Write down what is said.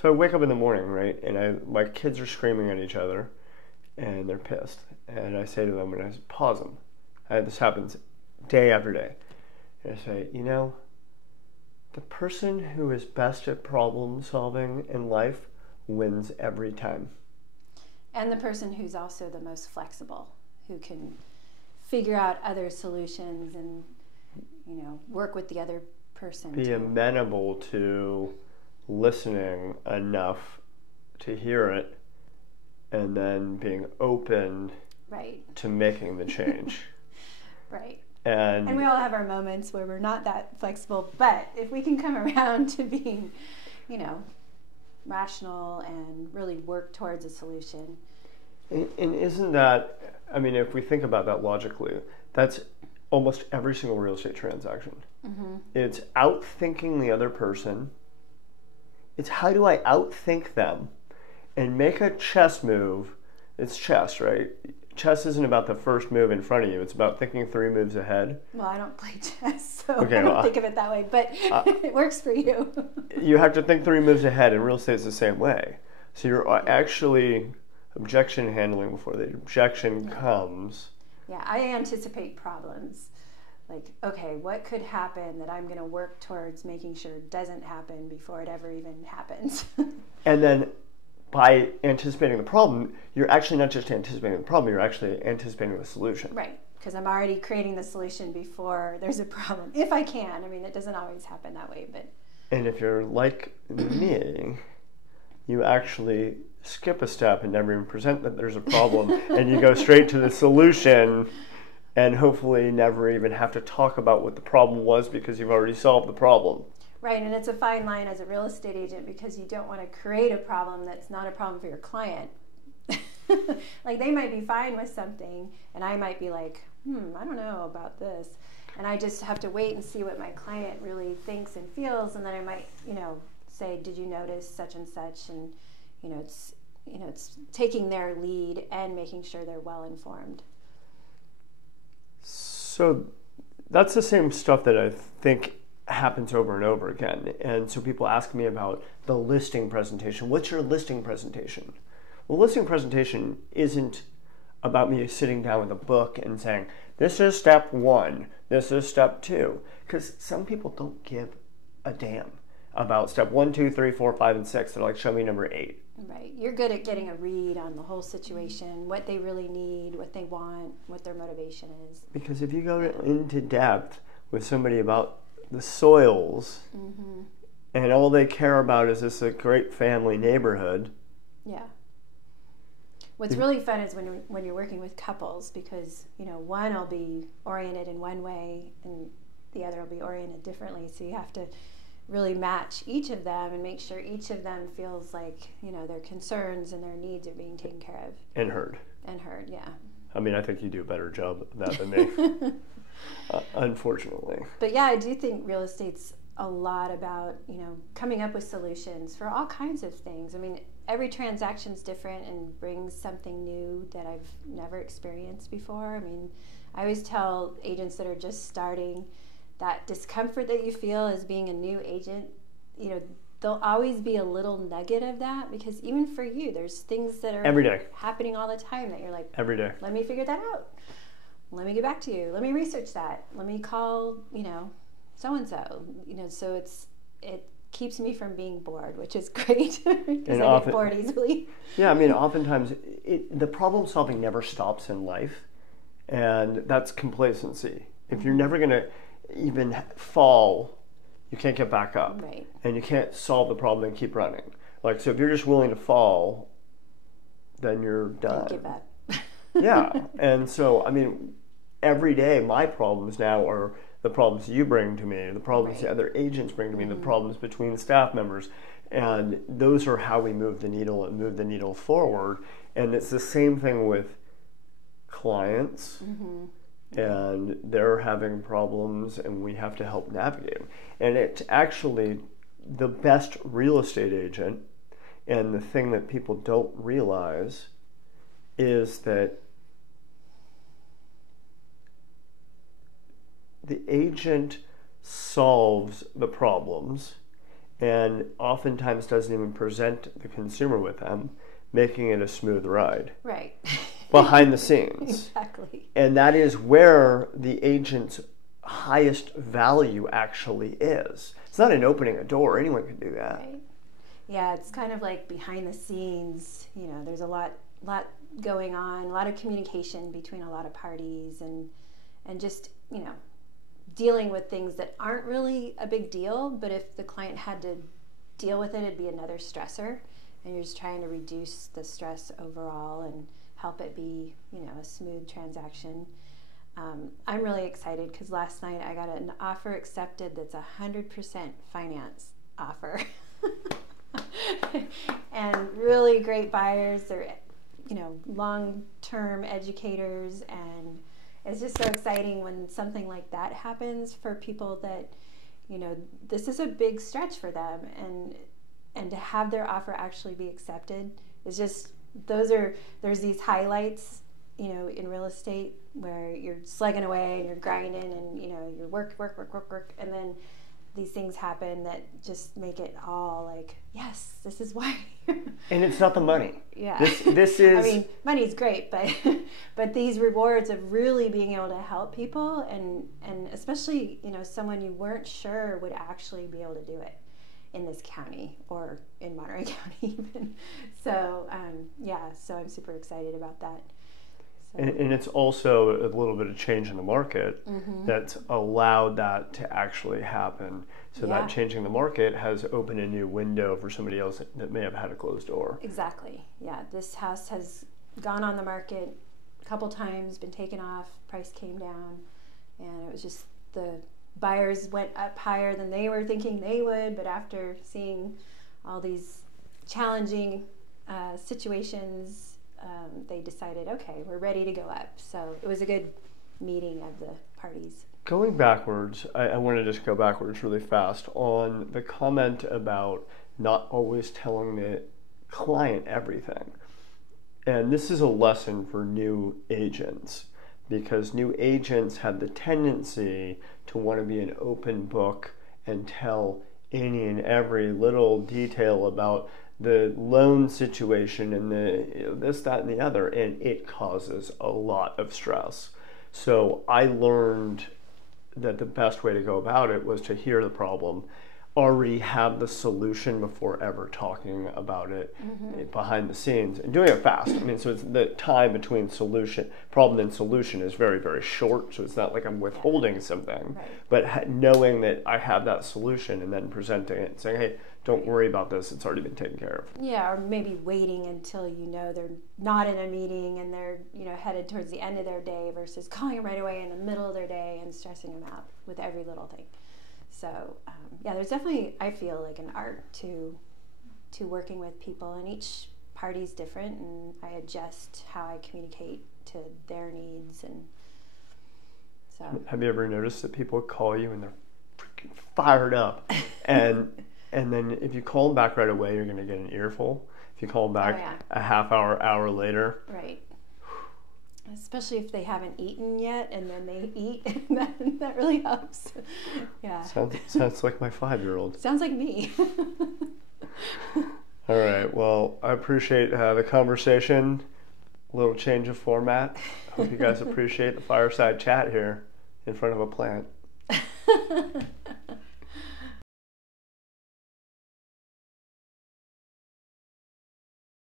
So I wake up in the morning, right, and my kids are screaming at each other, and they're pissed. And I say to them, and I pause them. This happens day after day. And I say, the person who is best at problem solving in life wins every time. And the person who's also the most flexible, who can figure out other solutions and, work with the other person. Be amenable to listening enough to hear it, and then being open to making the change. Right. And we all have our moments where we're not that flexible, but if we can come around to being, rational and really work towards a solution. And isn't that, if we think about that logically, that's almost every single real estate transaction. Mm-hmm. It's outthinking the other person. It's how do I outthink them and make a chess move. It's chess, right? Chess isn't about the first move in front of you. It's about thinking 3 moves ahead. Well, I don't play chess, so I don't think of it that way, but it works for you. You have to think 3 moves ahead, and real estate is the same way. So you're actually objection handling before the objection comes. Yeah, I anticipate problems. Like, okay, what could happen that I'm going to work towards making sure it doesn't happen before it ever even happens? And then by anticipating the problem, you're actually not just anticipating the problem, you're actually anticipating the solution. Right, because I'm already creating the solution before there's a problem. If I can. It doesn't always happen that way, but... And if you're like me, you actually skip a step and never even present that there's a problem, and you go straight to the solution, and hopefully never even have to talk about what the problem was because you've already solved the problem. Right, and it's a fine line as a real estate agent because you don't want to create a problem that's not a problem for your client. Like, they might be fine with something, and I might be like, I don't know about this. And I just have to wait and see what my client really thinks and feels, and then I might, say, did you notice such and such? And, it's taking their lead and making sure they're well informed. So that's the same stuff that I think happens over and over again. And so people ask me about the listing presentation. What's your listing presentation? Well, listing presentation isn't about me sitting down with a book and saying, this is step 1, this is step 2. Because some people don't give a damn about step 1, 2, 3, 4, 5, and 6. They're like, show me number 8. Right. You're good at getting a read on the whole situation, what they really need, what they want, what their motivation is. Because if you go into depth with somebody about the soils, and all they care about is this a great family neighborhood. Yeah. What's really fun is when you're working with couples, because one will be oriented in one way and the other will be oriented differently. So you have to really match each of them and make sure each of them feels like their concerns and their needs are being taken care of and heard. Yeah. I think you do a better job of that than me. Unfortunately. But yeah, I do think real estate's a lot about, coming up with solutions for all kinds of things. Every transaction's different and brings something new that I've never experienced before. I always tell agents that are just starting that discomfort that you feel as being a new agent, there'll always be a little nugget of that, because even for you, there's things that are every day happening all the time that you're like, every day. Let me figure that out. Let me get back to you. Let me research that. Let me call, so-and-so. So it keeps me from being bored, which is great because I get bored easily. Yeah, oftentimes the problem solving never stops in life, and that's complacency. If you're never going to even fall, you can't get back up. Right. And you can't solve the problem and keep running. So if you're just willing to fall, then you're done. Give up. Yeah. And so, every day my problems now are the problems you bring to me, the problems the other agents bring to me, the problems between staff members. And those are how we move the needle and move the needle forward. And it's the same thing with clients. And they're having problems, and we have to help navigate them. And it's actually the best real estate agent, and the thing that people don't realize is that the agent solves the problems, and oftentimes doesn't even present the consumer with them, making it a smooth ride. Right. Behind the scenes. Exactly. And that is where the agent's highest value actually is. It's not an opening a door. Anyone can do that. Right. Yeah, it's kind of like behind the scenes. There's a lot going on, a lot of communication between a lot of parties, and just, dealing with things that aren't really a big deal, but if the client had to deal with it, it'd be another stressor, and you're just trying to reduce the stress overall and help it be, a smooth transaction. I'm really excited because last night I got an offer accepted that's 100% finance offer. And really great buyers. They're, long-term educators, and it's just so exciting when something like that happens for people that, this is a big stretch for them, and to have their offer actually be accepted is just, there's these highlights, in real estate where you're slugging away and you're grinding and, you're work, and then these things happen that just make it all like, yes, this is why. And it's not the money. Yeah. This is... I mean, money's great, but these rewards of really being able to help people, and especially, someone you weren't sure would actually be able to do it in this county or in Monterey County even. So, so I'm super excited about that. So. And it's also a little bit of change in the market that's allowed that to actually happen. So that changing the market has opened a new window for somebody else that may have had a closed door. Exactly. Yeah, this house has gone on the market a couple times, been taken off, price came down, and it was just the buyers went up higher than they were thinking they would, but after seeing all these challenging situations, they decided, okay, we're ready to go up. So it was a good meeting of the parties. Going backwards, I want to just go backwards really fast on the comment about not always telling the client everything. And this is a lesson for new agents, because new agents have the tendency to want to be an open book and tell any and every little detail about the loan situation and the this, that, and the other, and it causes a lot of stress. So I learned that the best way to go about it was to hear the problem, already have the solution before ever talking about it behind the scenes, and doing it fast. I mean, so it's the time between problem and solution is very, very short, so it's not like I'm withholding something, but knowing that I have that solution and then presenting it and saying, hey, don't worry about this, it's already been taken care of. Yeah, or maybe waiting until they're not in a meeting and they're headed towards the end of their day versus calling them right away in the middle of their day and stressing them out with every little thing. So there's definitely, I feel like, an art to working with people, and each party's different, and I adjust how I communicate to their needs. And so, have you ever noticed that people call you and they're freaking fired up, and then if you call them back right away, you're going to get an earful. If you call them back a half hour later, right. Especially if they haven't eaten yet, and then they eat, that really helps. Yeah. Sounds like my 5-year-old. Sounds like me. All right. Well, I appreciate the conversation. A little change of format. Hope you guys appreciate the fireside chat here in front of a plant.